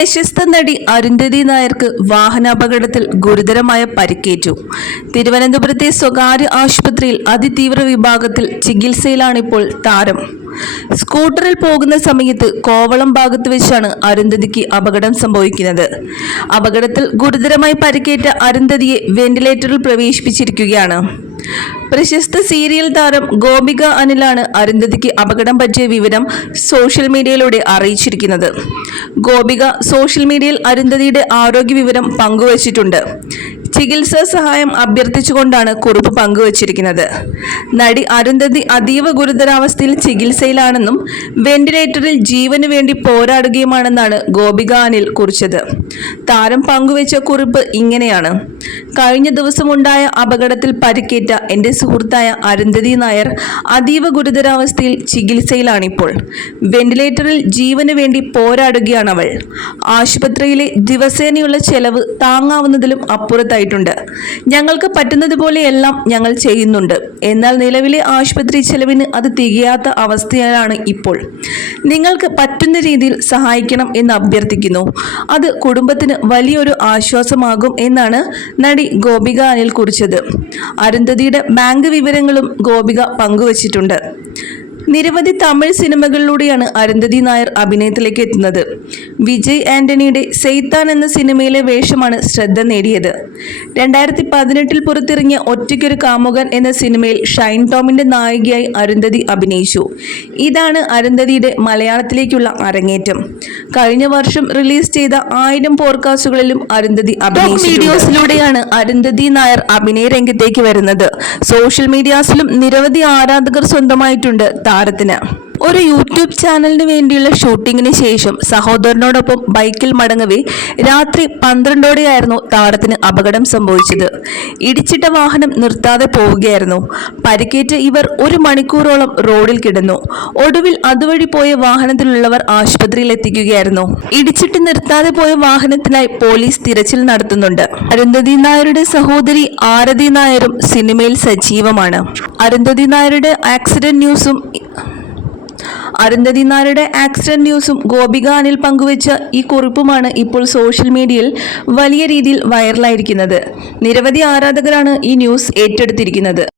പ്രശസ്ത നടി അരുന്ധതി നായർക്ക് വാഹനാപകടത്തിൽ ഗുരുതരമായ പരിക്കേറ്റു. തിരുവനന്തപുരത്തെ സ്വകാര്യ ആശുപത്രിയിൽ അതിതീവ്ര വിഭാഗത്തിൽ ചികിത്സയിലാണിപ്പോൾ താരം. സ്കൂട്ടറിൽ പോകുന്ന സമയത്ത് കോവളം ഭാഗത്ത് വെച്ചാണ് അരുന്ധതിക്ക് അപകടം സംഭവിക്കുന്നത്. അപകടത്തിൽ ഗുരുതരമായി പരിക്കേറ്റ അരുന്ധതിയെ വെന്റിലേറ്ററിൽ പ്രവേശിപ്പിച്ചിരിക്കുകയാണ്. പ്രശസ്ത സീരിയൽ താരം ഗോപിക അനിലാണ് അരുന്ധതിക്ക് അപകടം പറ്റിയ വിവരം സോഷ്യൽ മീഡിയയിലൂടെ അറിയിച്ചിരിക്കുന്നത്. ഗോപിക സോഷ്യൽ മീഡിയയിൽ അരുന്ധതിയുടെ ആരോഗ്യ വിവരം പങ്കുവച്ചിട്ടുണ്ട്. ചികിത്സാ സഹായം അഭ്യർത്ഥിച്ചുകൊണ്ടാണ് കുറിപ്പ് പങ്കുവച്ചിരിക്കുന്നത്. നടി അരുന്ധതി അതീവ ഗുരുതരാവസ്ഥയിൽ ചികിത്സയിലാണെന്നും വെന്റിലേറ്ററിൽ ജീവന് വേണ്ടി പോരാടുകയുമാണെന്നാണ് ഗോപിക അനിൽ കുറിച്ചത്. താരം പങ്കുവച്ച കുറിപ്പ് ഇങ്ങനെയാണ്. കഴിഞ്ഞ ദിവസമുണ്ടായ അപകടത്തിൽ പരിക്കേറ്റ എന്റെ സുഹൃത്തായ അരുന്ധതി നായർ അതീവ ഗുരുതരാവസ്ഥയിൽ ചികിത്സയിലാണിപ്പോൾ. വെന്റിലേറ്ററിൽ ജീവന് വേണ്ടി പോരാടുകയാണ് അവൾ ആശുപത്രിയിലെ ദിവസേനയുള്ള ചെലവ് താങ്ങാവുന്നതിലും അപ്പുറത്തായിട്ടുണ്ട്. ഞങ്ങൾക്ക് പറ്റുന്നതുപോലെയെല്ലാം ഞങ്ങൾ ചെയ്യുന്നുണ്ട്. എന്നാൽ നിലവിലെ ആശുപത്രി ചെലവിന് അത് തികയാത്ത അവസ്ഥയിലാണ് ഇപ്പോൾ. നിങ്ങൾക്ക് പറ്റുന്ന രീതിയിൽ സഹായിക്കണം എന്ന് അഭ്യർത്ഥിക്കുന്നു. അത് കുടുംബത്തിന് വലിയൊരു ആശ്വാസമാകും എന്നാണ് നടി ഗോപിക അനിൽ കുറിച്ചത്. അരുന്ധതിയുടെ ബാങ്ക് വിവരങ്ങളും ഗോപിക പങ്കുവച്ചിട്ടുണ്ട്. നിരവധി തമിഴ് സിനിമകളിലൂടെയാണ് അരുന്ധതി നായർ അഭിനയത്തിലേക്ക് എത്തുന്നത്. വിജയ് ആന്റണിയുടെ സെയ്ത്താൻ എന്ന സിനിമയിലെ വേഷമാണ് ശ്രദ്ധ നേടിയത്. രണ്ടായിരത്തി പതിനെട്ടിൽ പുറത്തിറങ്ങിയ ഒറ്റയ്ക്കൊരു കാമുകൻ എന്ന സിനിമയിൽ ഷൈൻ ടോമിന്റെ നായികയായി അരുന്ധതി അഭിനയിച്ചു. ഇതാണ് അരുന്ധതിയുടെ മലയാളത്തിലേക്കുള്ള അരങ്ങേറ്റം. കഴിഞ്ഞ വർഷം റിലീസ് ചെയ്ത ആയിരം പോഡ്കാസ്റ്റുകളിലും അരുന്ധതി അഭിനയിച്ചു വീഡിയോസിലൂടെയാണ് അരുന്ധതി നായർ അഭിനയ രംഗത്തേക്ക് വരുന്നത്. സോഷ്യൽ മീഡിയാസിലും നിരവധി ആരാധകർ സ്വന്തമായിട്ടുണ്ട്. താരത്തിന് ഒരു യൂട്യൂബ് ചാനലിന് വേണ്ടിയുള്ള ഷൂട്ടിങ്ങിന് ശേഷം സഹോദരനോടൊപ്പം ബൈക്കിൽ മടങ്ങവേ രാത്രി പന്ത്രണ്ടോടെയായിരുന്നു താരത്തിന് അപകടം സംഭവിച്ചത്. ഇടിച്ചിട്ട വാഹനം നിർത്താതെ പോവുകയായിരുന്നു. പരിക്കേറ്റ ഇവർ ഒരു മണിക്കൂറോളം റോഡിൽ കിടന്നു. ഒടുവിൽ അതുവഴി പോയ വാഹനത്തിലുള്ളവർ ആശുപത്രിയിൽ എത്തിക്കുകയായിരുന്നു. ഇടിച്ചിട്ട് നിർത്താതെ പോയ വാഹനത്തിനായി പോലീസ് തിരച്ചിൽ നടത്തുന്നുണ്ട്. അരുന്ധതി നായരുടെ സഹോദരി ആരതി നായരും സിനിമയിൽ സജീവമാണ്. അരുന്ധതി നായരുടെ ആക്സിഡന്റ് ന്യൂസും അരുന്ധതി നായരുടെ ആക്സിഡന്റ് ന്യൂസും ഗോപിക അനിൽ പങ്കുവച്ച ഈ കുറിപ്പുമാണ് ഇപ്പോൾ സോഷ്യൽ മീഡിയയിൽ വലിയ രീതിയിൽ വൈറലായിരിക്കുന്നത്. നിരവധി ആരാധകരാണ് ഈ ന്യൂസ് ഏറ്റെടുത്തിരിക്കുന്നത്.